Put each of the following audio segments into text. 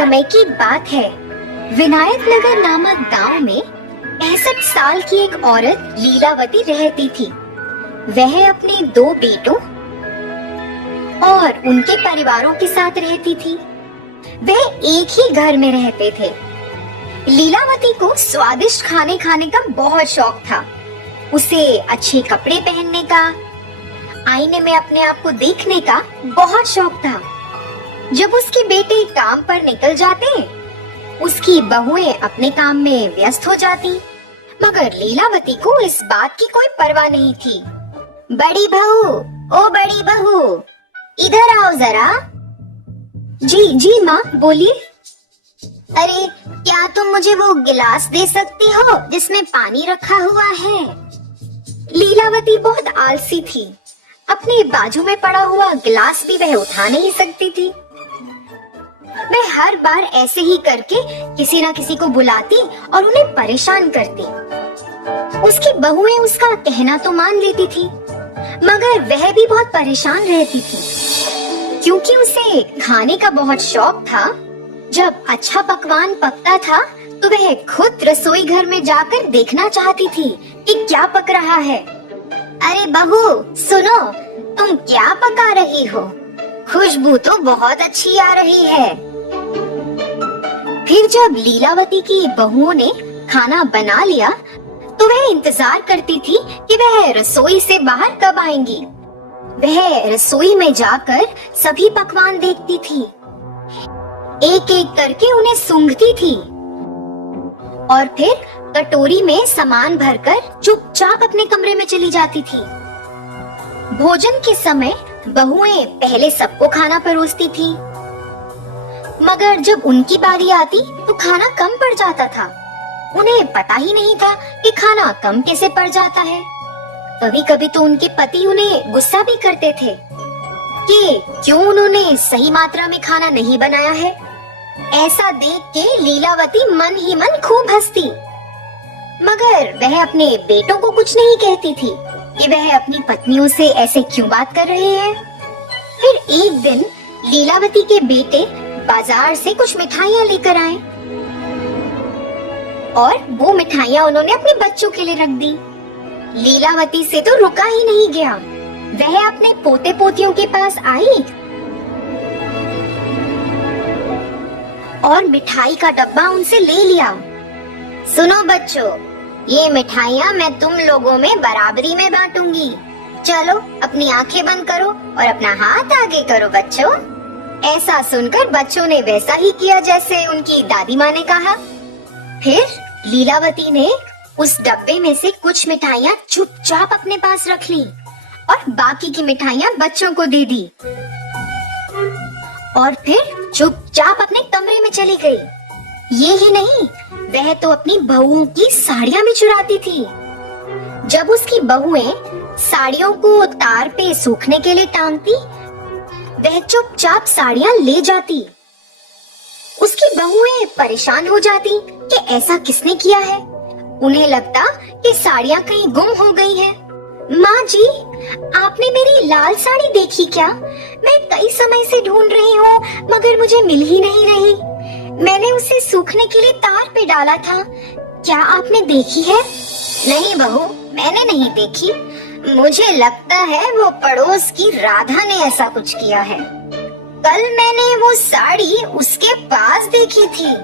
समय की बात है। विनायक नगर नामक गांव में 65 साल की एक औरत लीलावती रहती थी। वह अपने 2 बेटों और उनके परिवारों के साथ रहती थी। वह एक ही घर में रहते थे। लीलावती को स्वादिष्ट खाने खाने का बहुत शौक था। उसे अच्छे कपड़े पहनने का, आईने में अपने आप को देखने का बहुत शौक था। जब उसके बेटे काम पर निकल जाते, उसकी बहुएं अपने काम में व्यस्त हो जाती, मगर लीलावती को इस बात की कोई परवाह नहीं थी। बड़ी बहू, ओ बड़ी बहू, इधर आओ जरा। जी जी माँ, बोलिए। अरे क्या तुम मुझे वो गिलास दे सकती हो जिसमें पानी रखा हुआ है? लीलावती बहुत आलसी थी। अपने बाजू में पड़ा हुआ गिलास भी वह उठा नहीं सकती थी। वह हर बार ऐसे ही करके किसी न किसी को बुलाती और उन्हें परेशान करती। उसकी बहुएं उसका कहना तो मान लेती थी, मगर वह भी बहुत परेशान रहती थी, क्योंकि उसे खाने का बहुत शौक था। जब अच्छा पकवान पकता था तो वह खुद रसोई घर में जाकर देखना चाहती थी कि क्या पक रहा है। अरे बहू सुनो, तुम क्या पका रही हो? खुशबू तो बहुत अच्छी आ रही है। फिर जब लीलावती की बहुओं ने खाना बना लिया तो वह इंतजार करती थी कि वह रसोई से बाहर कब आएंगी। वह रसोई में जाकर सभी पकवान देखती थी, एक एक करके उन्हें सूंघती थी और फिर कटोरी में सामान भरकर चुपचाप अपने कमरे में चली जाती थी। भोजन के समय बहुएं पहले सबको खाना परोसती थी, मगर जब उनकी बारी आती तो खाना कम पड़ जाता था। उन्हें पता ही नहीं था कि खाना कम कैसे पड़ जाता है। कभी कभी तो उनके पति उन्हें गुस्सा भी करते थे कि क्यों उन्होंने सही मात्रा में खाना नहीं बनाया है। ऐसा देख के लीलावती मन ही मन खूब हंसती, मगर वह अपने बेटों को कुछ नहीं कहती थी कि वह अपनी पत्नियों से ऐसे क्यों बात कर रहे हैं। फिर एक दिन लीलावती के बेटे बाजार से कुछ मिठाइयाँ लेकर आए और वो मिठाइयाँ उन्होंने अपने बच्चों के लिए रख दी। लीलावती से तो रुका ही नहीं गया। वह अपने पोते पोतियों के पास आई और मिठाई का डब्बा उनसे ले लिया। सुनो बच्चों, ये मिठाइयाँ मैं तुम लोगों में बराबरी में बांटूंगी। चलो अपनी आंखें बंद करो और अपना हाथ आगे करो बच्चों। ऐसा सुनकर बच्चों ने वैसा ही किया जैसे उनकी दादी माँ ने कहा। फिर लीलावती ने उस डब्बे में से कुछ मिठाइयाँ चुपचाप अपने पास रख ली और बाकी की मिठाइयाँ बच्चों को दे दी और फिर चुपचाप अपने कमरे में चली गई। ये ही नहीं, वह तो अपनी बहुओं की साड़ियाँ भी चुराती थी। जब उसकी बहुएं साड़ियों को तार पे सूखने के लिए टांगती, वह चुपचाप साड़ियाँ ले जाती। उसकी बहुएं परेशान हो जाती कि ऐसा किसने किया है। उन्हें लगता कि साड़ियाँ कहीं गुम हो गई हैं। माँ जी, आपने मेरी लाल साड़ी देखी क्या? मैं कई समय से ढूंढ रही हूँ मगर मुझे मिल ही नहीं रही। मैंने उसे सूखने के लिए तार पे डाला था, क्या आपने देखी है? नहीं बहू, मैंने नहीं देखी। मुझे लगता है वो पड़ोस की राधा ने ऐसा कुछ किया है। कल मैंने वो साड़ी उसके पास देखी थी।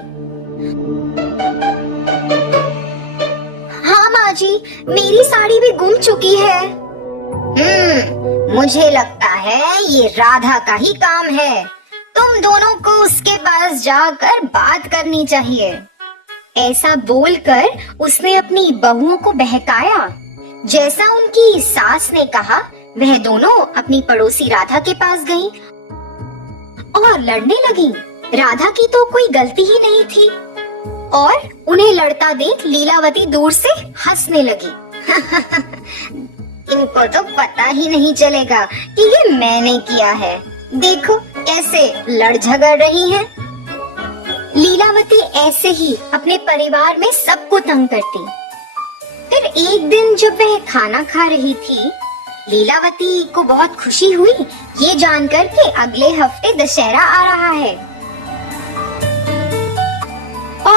हाँ माँ जी, मेरी साड़ी भी गुम चुकी है। मुझे लगता है ये राधा का ही काम है। तुम दोनों को उसके पास जाकर बात करनी चाहिए। ऐसा बोलकर उसने अपनी बहुओं को बहकाया। जैसा उनकी सास ने कहा, वह दोनों अपनी पड़ोसी राधा के पास गईं और लड़ने लगी। राधा की तो कोई गलती ही नहीं थी और उन्हें लड़ता देख लीलावती दूर से हंसने लगी। इनको तो पता ही नहीं चलेगा कि ये मैंने किया है। देखो कैसे लड़ झगड़ रही हैं। लीलावती ऐसे ही अपने परिवार में सबको तंग करती। फिर एक दिन जब वह खाना खा रही थी, लीलावती को बहुत खुशी हुई ये जानकर कि अगले हफ्ते दशहरा आ रहा है।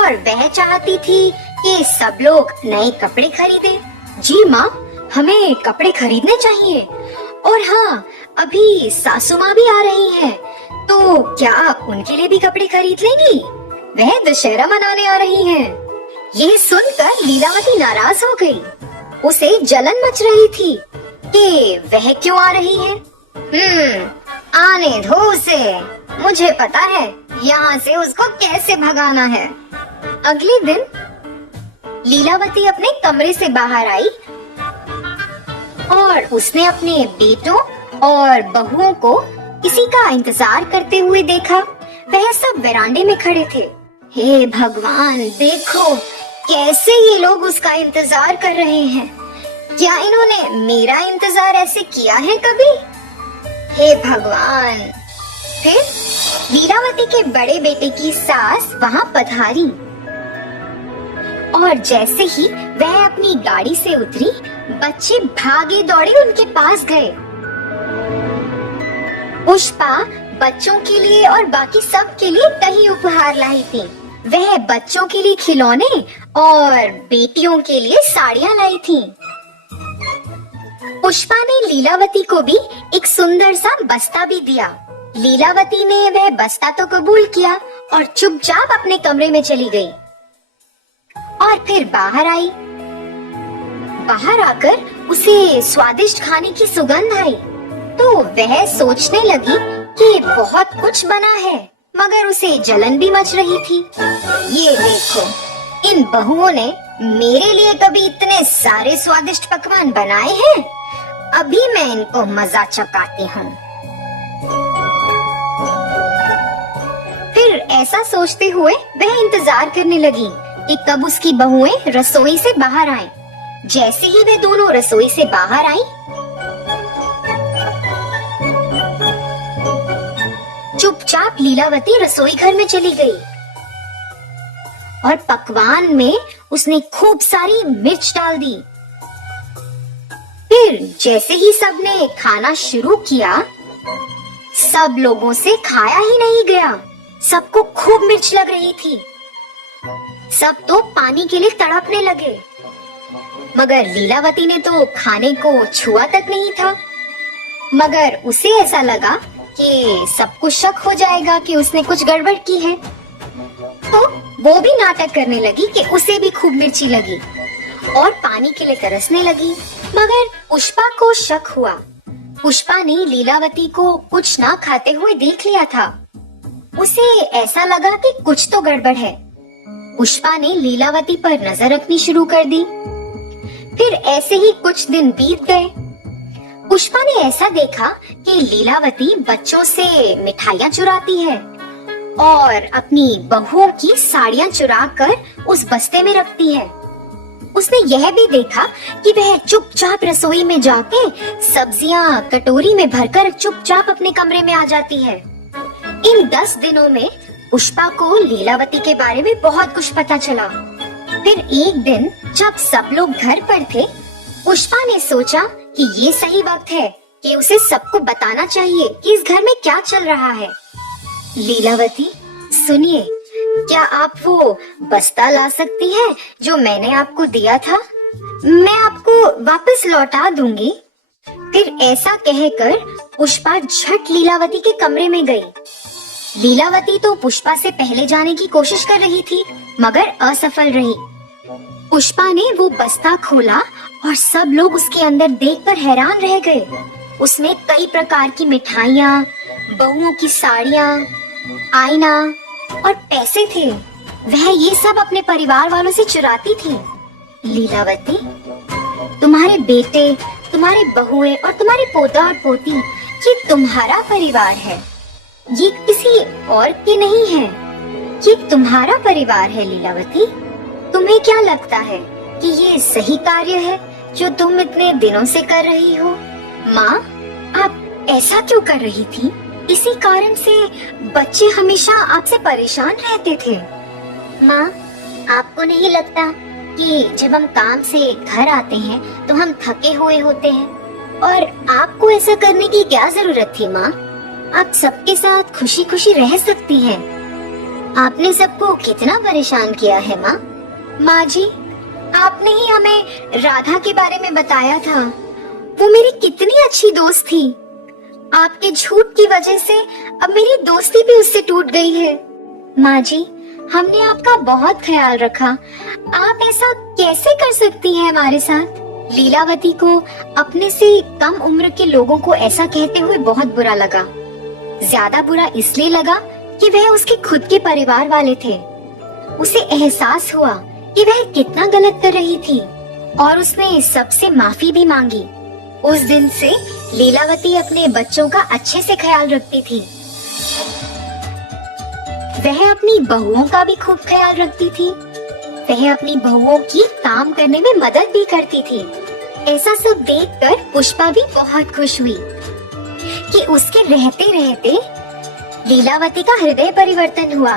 और वह चाहती थी कि सब लोग नए कपड़े खरीदें। जी माँ, हमें कपड़े खरीदने चाहिए। और हाँ, अभी सासू माँ भी आ रही हैं, तो क्या आप उनके लिए भी कपड़े खरीद लेंगी? वह दशहरा मनाने आ रही हैं। यह सुनकर लीलावती नाराज हो गई। उसे जलन मच रही थी कि वह क्यों आ रही है। आने दो उसे, मुझे पता है यहाँ से उसको कैसे भगाना है। अगले दिन लीलावती अपने कमरे से बाहर आई और उसने अपने बेटों और बहुओं को किसी का इंतजार करते हुए देखा। वह सब वेरांडे में खड़े थे। हे भगवान, देखो कैसे ये लोग उसका इंतजार कर रहे हैं। क्या इन्होंने मेरा इंतजार ऐसे किया है कभी? हे भगवान। फिर लीलावती के बड़े बेटे की सास वहाँ पधारी और जैसे ही वह अपनी गाड़ी से उतरी, बच्चे भागे दौड़े उनके पास गए। पुष्पा बच्चों के लिए और बाकी सब के लिए कई उपहार लाई थी। वह बच्चों के लिए खिलौने और बेटियों के लिए साड़ियाँ लाई थी। पुष्पा ने लीलावती को भी एक सुंदर सा बस्ता भी दिया। लीलावती ने वह बस्ता तो कबूल किया और चुपचाप अपने कमरे में चली गई और फिर बाहर आई। बाहर आकर उसे स्वादिष्ट खाने की सुगंध आई, तो वह सोचने लगी कि बहुत कुछ बना है, मगर उसे जलन भी मच रही थी। ये देखो, इन बहुओं ने मेरे लिए कभी इतने सारे स्वादिष्ट पकवान बनाए हैं। अभी मैं इनको मजा चखाती हूँ। फिर ऐसा सोचते हुए वह इंतजार करने लगी कि कब उसकी बहुएं रसोई से बाहर आएं। जैसे ही वे दोनों रसोई से बाहर आई, चुपचाप लीलावती रसोई घर में चली गई और पकवान में उसने खूब सारी मिर्च डाल दी। फिर जैसे ही सबने खाना शुरू किया, सब लोगों से खाया ही नहीं गया। सबको खूब मिर्च लग रही थी। सब तो पानी के लिए तड़पने लगे, मगर लीलावती ने तो खाने को छुआ तक नहीं था। मगर उसे ऐसा लगा कि सबको शक हो जाएगा कि उसने कुछ गड़बड़ की है, तो वो भी नाटक करने लगी कि उसे भी खूब मिर्ची लगी और पानी के लिए तरसने लगी। मगर पुष्पा को शक हुआ। पुष्पा ने लीलावती को कुछ ना खाते हुए देख लिया था। उसे ऐसा लगा कि कुछ तो गड़बड़ है। पुष्पा ने लीलावती पर नजर रखनी शुरू कर दी। फिर ऐसे ही कुछ दिन बीत गए। पुष्पा ने ऐसा देखा कि लीलावती बच्चों से मिठाइयाँ चुराती है और अपनी बहुओं की साड़ियाँ चुरा कर उस बस्ते में रखती है। उसने यह भी देखा कि वह चुपचाप रसोई में जाके सब्जियां कटोरी में भरकर चुपचाप अपने कमरे में आ जाती है। इन 10 दिनों में पुष्पा को लीलावती के बारे में बहुत कुछ पता चला। फिर एक दिन जब सब लोग घर पर थे, पुष्पा ने सोचा कि ये सही वक्त है कि उसे सबको बताना चाहिए कि इस घर में क्या चल रहा है। लीलावती, सुनिए, क्या आप वो बस्ता ला सकती हैं जो मैंने आपको दिया था? मैं आपको वापस लौटा दूंगी। फिर ऐसा कहकर पुष्पा झट लीलावती के कमरे में गई। लीलावती तो पुष्पा से पहले जाने की कोशिश कर रही थी, मगर असफल रही। पुष्पा ने वो बस्ता खोला और सब लोग उसके अंदर देखकर हैरान रह गए। उसमें कई प्रकार की मिठाइयाँ, बहुओं की साड़ियाँ, आईना और पैसे थे। वह ये सब अपने परिवार वालों से चुराती थी। लीलावती, तुम्हारे बेटे, तुम्हारे बहुएं और तुम्हारे पोता और पोती, ये तुम्हारा परिवार है, ये किसी और के नहीं है। ये तुम्हारा परिवार है। लीलावती, तुम्हें क्या लगता है कि ये सही कार्य है जो तुम इतने दिनों से कर रही हो? माँ, आप ऐसा क्यों कर रही थी? इसी कारण से बच्चे हमेशा आपसे परेशान रहते थे। माँ, आपको नहीं लगता कि जब हम काम से घर आते हैं तो हम थके हुए होते हैं, और आपको ऐसा करने की क्या जरूरत थी? माँ, आप सबके साथ खुशी खुशी रह सकती हैं। आपने सबको कितना परेशान किया है माँ। माँ जी, आपने ही हमें राधा के बारे में बताया था। वो मेरी कितनी अच्छी दोस्त थी। आपके झूठ की वजह से अब मेरी दोस्ती भी उससे टूट गई है। माँ जी, हमने आपका बहुत ख्याल रखा। आप ऐसा कैसे कर सकती हैं हमारे साथ? लीलावती को अपने से कम उम्र के लोगों को ऐसा कहते हुए बहुत बुरा लगा। ज्यादा बुरा इसलिए लगा कि वह उसके खुद के परिवार वाले थे। उसे एहसास हुआ कि वह कितना गलत कर रही थी और उसने सबसे माफी भी मांगी। उस दिन से लीलावती अपने बच्चों का अच्छे से ख्याल रखती थी। वह अपनी बहुओं का भी खूब ख्याल रखती थी। वह अपनी बहुओं की काम करने में मदद भी करती थी। ऐसा सब देखकर पुष्पा भी बहुत खुश हुई कि उसके रहते रहते लीलावती का हृदय परिवर्तन हुआ।